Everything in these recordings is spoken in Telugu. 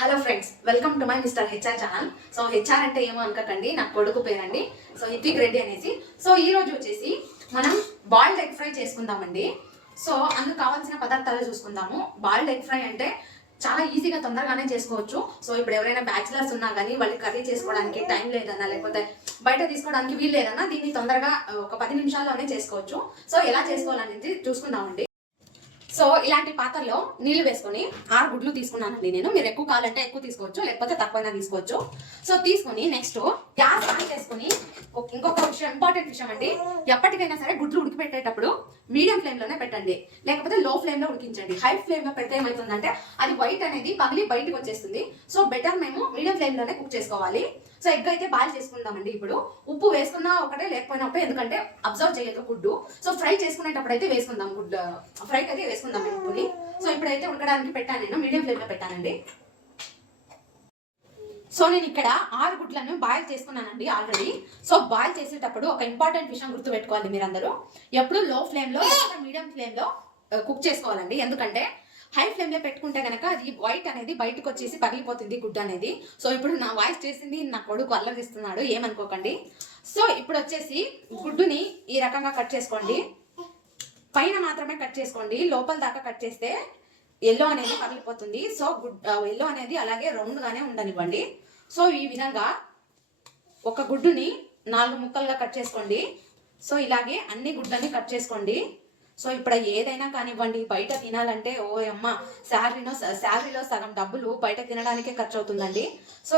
Hello friends welcome to my mister HR channel so HR అంటే ఏమో అనుకోకండి నా కొడుకు పేరండి. సో హిత్విక్ రెడ్డి అనేసి. సో ఈ రోజు వచ్చేసి మనం బాయిల్డ్ ఎగ్ ఫ్రై చేసుకుందామండి. సో అందుకు కావాల్సిన పదార్థాలు చూసుకుందాము. బాయిల్డ్ ఎగ్ ఫ్రై అంటే చాలా ఈజీగా తొందరగానే చేసుకోవచ్చు. సో ఇప్పుడు ఎవరైనా బ్యాచిలర్స్ ఉన్నా కానీ వాళ్ళకి కర్రీ చేసుకోవడానికి టైం లేదన్నా లేకపోతే బయట తీసుకోవడానికి వీలు లేదన్నా దీన్ని తొందరగా ఒక పది నిమిషాల్లోనే చేసుకోవచ్చు. సో ఎలా చేసుకోవాలనేది చూసుకుందామండి. సో ఇలాంటి పాత్రలో నీళ్ళు వేసుకొని ఆరు గుడ్లు తీసుకున్నానండి నేను. మీరు ఎక్కువ కావాలంటే ఎక్కువ తీసుకోవచ్చు లేకపోతే తక్కువైనా తీసుకోవచ్చు. సో తీసుకొని నెక్స్ట్ గ్యాస్ ఆన్ చేసుకొని ఇంకొక విషయం ఇంపార్టెంట్ విషయం అండి. ఎప్పటికైనా సరే గుడ్లు ఉడికిపెట్టేటప్పుడు మీడియం ఫ్లేమ్లోనే పెట్టండి. లేకపోతే లో ఫ్లేమ్లో ఉడికించండి. హై ఫ్లేమ్లో పెడితే ఏమవుతుందంటే అది వైట్ అనేది పగిలి బయటకు వచ్చేస్తుంది. సో బెటర్ మేము మీడియం ఫ్లేమ్లోనే కుక్ చేసుకోవాలి. సో ఎగ్ అయితే బాయిల్ చేసుకుందామండి ఇప్పుడు. ఉప్పు వేసుకున్నా ఒకటే లేకపోయినా ఒకటే ఎందుకంటే అబ్జర్వ్ చేయదు గుడ్డు సో ఫ్రై చేసుకునేటప్పుడు అయితే వేసుకుందాం గుడ్ ఫ్రైకి అయితే వేసుకుందాం ఉప్పుని. సో ఇప్పుడైతే ఉడకడానికి పెట్టాను నేను. మీడియం ఫ్లేమ్లో పెట్టానండి. సో నేను ఇక్కడ ఆరు గుడ్లను బాయిల్ చేసుకున్నానండి ఆల్రెడీ సో బాయిల్ చేసేటప్పుడు ఒక ఇంపార్టెంట్ విషయం గుర్తు పెట్టుకోవాలి మీరందరూ. ఎప్పుడు లో ఫ్లేమ్లో లేదా మీడియం ఫ్లేమ్లో కుక్ చేసుకోవాలండి. ఎందుకంటే హై ఫ్లేమ్లో పెట్టుకుంటే కనుక అది వైట్ అనేది బయటకు వచ్చేసి పగిలిపోతుంది గుడ్డు అనేది. సో ఇప్పుడు నా వాయిస్ చేసింది నా కొడుకు అల్లరిస్తున్నాడు ఏమనుకోకండి. సో ఇప్పుడు వచ్చేసి గుడ్డుని ఈ రకంగా కట్ చేసుకోండి. పైన మాత్రమే కట్ చేసుకోండి. లోపల దాకా కట్ చేస్తే ఎల్లో అనేది పగిలిపోతుంది. సో గుడ్ ఎల్లో అనేది అలాగే రౌండ్గానే ఉండనివ్వండి. సో ఈ విధంగా ఒక గుడ్డుని నాలుగు ముక్కలుగా కట్ చేసుకోండి. సో ఇలాగే అన్ని గుడ్లని కట్ చేసుకోండి. సో ఇప్పుడు ఏదైనా కానివ్వండి బయట తినాలంటే ఓ అమ్మ శాలరీలో శాలరీలో సగం డబ్బులు బయట తినడానికే ఖర్చు అవుతుందండి సో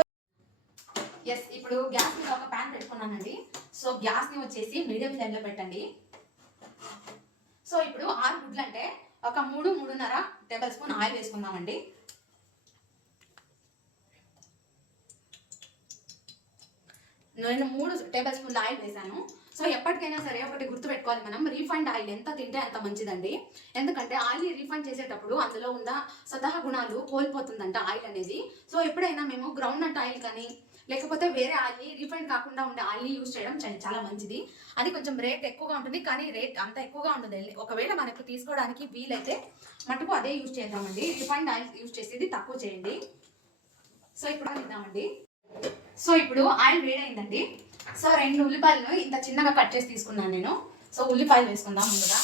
ఎస్ ఇప్పుడు గ్యాస్ మీద ఒక ప్యాన్ పెట్టుకున్నానండి. సో గ్యాస్ని వచ్చేసి మీడియం ఫ్లేమ్లో పెట్టండి. సో ఇప్పుడు ఆరు గుడ్లు అంటే ఒక మూడు మూడున్నర టేబుల్ స్పూన్ ఆయిల్ వేసుకుందామండి. నేను మూడు టేబుల్ స్పూన్ల ఆయిల్ వేసాను సో ఎప్పటికైనా సరే ఒకటి గుర్తుపెట్టుకోవాలి మనం రీఫండ్ ఆయిల్ ఎంత తింటే అంత మంచిదండి. ఎందుకంటే ఆయిల్ రీఫండ్ చేసేటప్పుడు అందులో ఉన్న స్వతహ గుణాలు కోల్పోతుందంట ఆయిల్ అనేది. సో ఎప్పుడైనా మేము గ్రౌండ్ నట్ ఆయిల్ కానీ లేకపోతే వేరే ఆయిల్ రీఫండ్ కాకుండా ఉండే ఆయిల్ యూజ్ చేయడం చా- చాలా మంచిది. అది కొంచెం రేట్ ఎక్కువగా ఉంటుంది కానీ రేట్ అంత ఎక్కువగా ఉండదు. ఒకవేళ మనకు తీసుకోవడానికి వీలైతే మటుకు అదే యూజ్ చేద్దామండి. రిఫైండ్ ఆయిల్ యూజ్ చేసేది తక్కువ చేయండి. సో ఇప్పుడు ఇద్దామండి సో ఇప్పుడు ఆయిల్ వేడైందండి. సో రెండు ఉల్లిపాయలను ఇంత చిన్నగా కట్ చేసి తీసుకున్నాను నేను. సో ఉల్లిపాయలు వేసుకుందాం ముందుగా.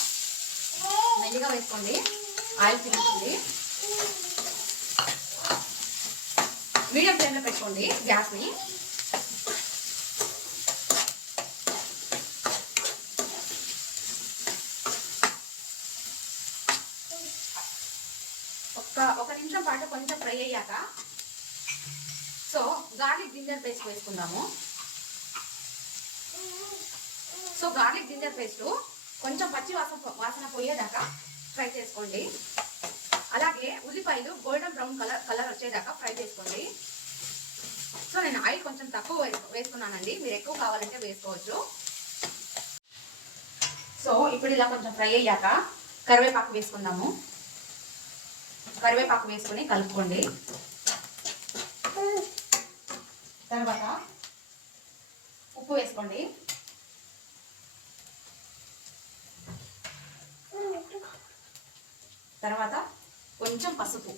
మెల్లిగా వేసుకోండి. ఆయిల్ తిరుగుతుంది మీడియం ఫ్లేమ్లో పెట్టుకోండి గ్యాస్ని. ఒక్క ఒక నిమిషం పాటు కొంచెం ఫ్రై అయ్యాక సో గార్లిక్ జింజర్ పేస్ట్ వేసుకుందాము. సో గార్లిక్ జింజర్ పేస్ట్ కొంచెం పచ్చి వాసన వాసన పోయేదాకా ఫ్రై చేసుకోండి. అలాగే ఉల్లిపాయలు గోల్డెన్ బ్రౌన్ కలర్ కలర్ వచ్చేదాకా ఫ్రై చేసుకోండి. సో నేను ఆయిల్ కొంచెం తక్కువ వేసుకున్నానండి. మీరు ఎక్కువ కావాలంటే వేసుకోవచ్చు. సో ఇప్పుడు ఇలా కొంచెం ఫ్రై అయ్యాక కరివేపాకు వేసుకుందాము. కరివేపాకు వేసుకుని కలుపుకోండి. తర్వాత ఉప్పు వేసుకోండి. తర్వాత కొంచెం పసుపు.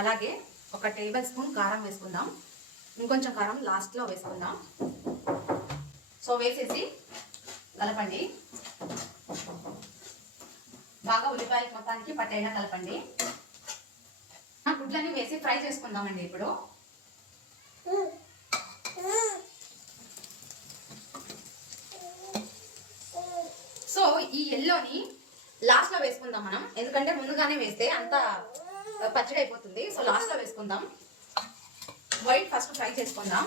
అలాగే ఒక టేబుల్ స్పూన్ కారం వేసుకుందాం. ఇంకొంచెం కారం లాస్ట్లో వేసుకుందాం. సో వేసేసి కలపండి. బాగా ఉల్లిపాయలు మొత్తానికి పట్టేలా కలపండి. ఆ గుడ్లని వేసి ఫ్రై చేసుకుందామండి ఇప్పుడు సో ఈ ఎల్లోని లాస్ట్లో వేసుకుందాం మనం. ఎందుకంటే ముందుగానే వేస్తే అంత పచ్చడి అయిపోతుంది సో లాస్ట్లో వేసుకుందాం. వైట్ ఫస్ట్ ఫ్రై చేసుకుందాం.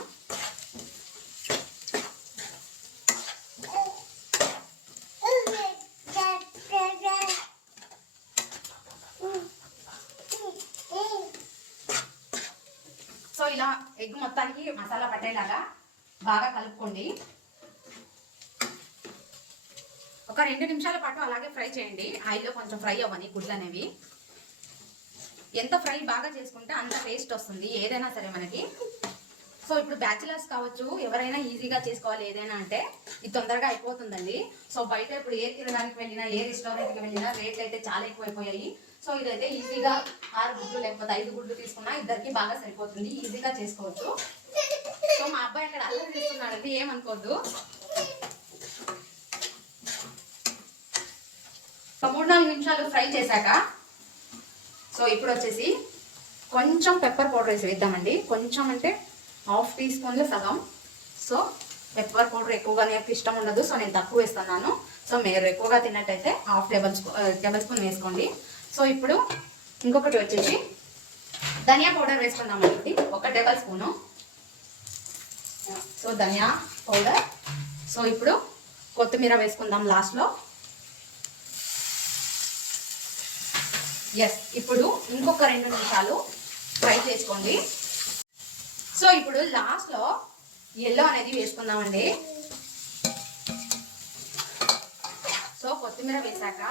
సో ఇలా ఎగ్ మొత్తానికి మసాలా పట్టేలాగా బాగా కలుపుకోండి. ఒక రెండు నిమిషాల పాటు అలాగే ఫ్రై చేయండి. ఆయిల్లో కొంచెం ఫ్రై అవ్వని గుడ్లు అనేవి. ఎంత ఫ్రై బాగా చేసుకుంటే అంత టేస్ట్ వస్తుంది ఏదైనా సరే మనకి. సో ఇప్పుడు బ్యాచిలర్స్ కావచ్చు ఎవరైనా ఈజీగా చేసుకోవాలి ఏదైనా అంటే ఇది తొందరగా అయిపోతుందండి. సో బయట ఇప్పుడు ఏ తినడానికి వెళ్ళినా ఏ రెస్టారెంట్కి వెళ్ళినా రేట్లు అయితే చాలా ఎక్కువైపోయాయి. సో ఇదైతే ఈజీగా ఆరు గుడ్లు లేకపోతే ఐదు గుడ్లు తీసుకున్నా ఇద్దరికి బాగా సరిపోతుంది. ఈజీగా చేసుకోవచ్చు. సో మా అబ్బాయి అక్కడ అల్లరి చేస్తున్నాడండి ఏమనుకోద్దు. మూడు నాలుగు నిమిషాలు ఫ్రై చేశాక సో ఇప్పుడు వచ్చేసి కొంచెం పెప్పర్ పౌడర్ వేసి వేద్దామండి. కొంచెం అంటే హాఫ్ టీ స్పూన్లో సగం. సో పెప్పర్ పౌడర్ ఎక్కువగా నాకు ఇష్టం ఉండదు సో నేను తక్కువ వేస్తున్నాను. సో మీరు ఎక్కువగా తిన్నట్టయితే half tablespoon tablespoon వేసుకోండి. సో ఇప్పుడు ఇంకొకటి వచ్చేసి ధనియా పౌడర్ వేసుకుందామండి. ఒక టేబుల్ స్పూను సో ధనియా పౌడర్ సో ఇప్పుడు కొత్తిమీర వేసుకుందాం లాస్ట్లో ఎస్ ఇప్పుడు ఇంకొక రెండు నిమిషాలు ఫ్రై చేసుకోండి. సో ఇప్పుడు లాస్ట్లో ఎల్లో అనేది వేసుకుందామండి. సో కొత్తిమీర వేశాక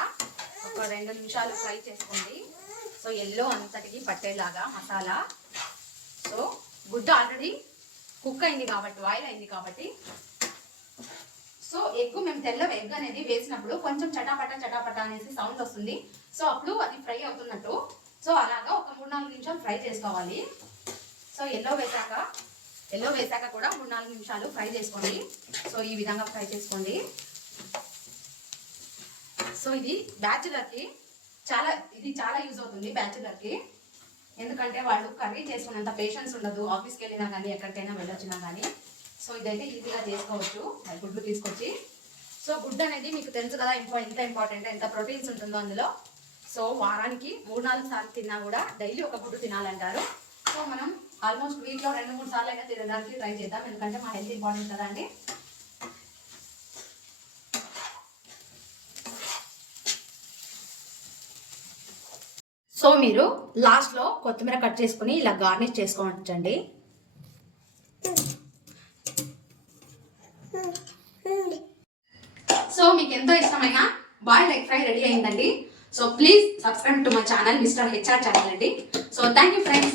ఒక రెండు నిమిషాలు ఫ్రై చేసుకోండి. సో ఎల్లో అంతటికి పట్టేలాగా మసాలా. సో గుడ్డ ఆల్రెడీ కుక్ అయింది కాబట్టి బాయిల్ అయింది కాబట్టి సో ఎగ్ మేము తెల్ల ఎగ్ అనేది వేసినప్పుడు కొంచెం చటాపట చటాపట అనేసి సౌండ్ వస్తుంది. సో అప్పుడు అది ఫ్రై అవుతున్నట్టు. సో అలాగా ఒక మూడు నాలుగు నిమిషాలు ఫ్రై చేసుకోవాలి. సో ఎల్లో వేసాక ఎల్లో వేసాక కూడా మూడు నాలుగు నిమిషాలు ఫ్రై చేసుకోండి. సో ఈ విధంగా ఫ్రై చేసుకోండి. సో ఇది బ్యాచులర్కి చాలా ఇది చాలా యూజ్ అవుతుంది బ్యాచులర్కి. ఎందుకంటే వాళ్ళు కర్రీ చేసుకున్నంత పేషెన్స్ ఉండదు. ఆఫీస్కి వెళ్ళినా కానీ ఎక్కడికైనా వెళ్ళొచ్చినా కానీ. సో ఇదైతే ఈజీగా చేసుకోవచ్చు. ఆ గుడ్లు తీసుకొచ్చి. సో గుడ్డు అనేది మీకు తెలుసు కదా ఎంత ఇంపార్టెంట్ ఎంత ప్రోటీన్స్ ఉంటుందో అందులో. సో వారానికి మూడు నాలుగు సార్లు తిన్నా కూడా డైలీ ఒక గుడ్డు తినాలంటారు. సో మనం ఆల్మోస్ట్ వీక్లో రెండు మూడు సార్లు అయినా తినడానికి ట్రై చేద్దాం. ఎందుకంటే మా హెల్త్ ఇంపార్టెంట్ కదా అండి. సో మీరు లాస్ట్లో కొత్తిమీర కట్ చేసుకుని ఇలా గార్నిష్ చేసుకోవచ్చండి. సో మీకు ఎంతో ఇష్టమైన బాయిల్డ్ ఎగ్ ఫ్రై రెడీ అయిందండి. So please subscribe to my channel mister HR channel అండి. So thank you friends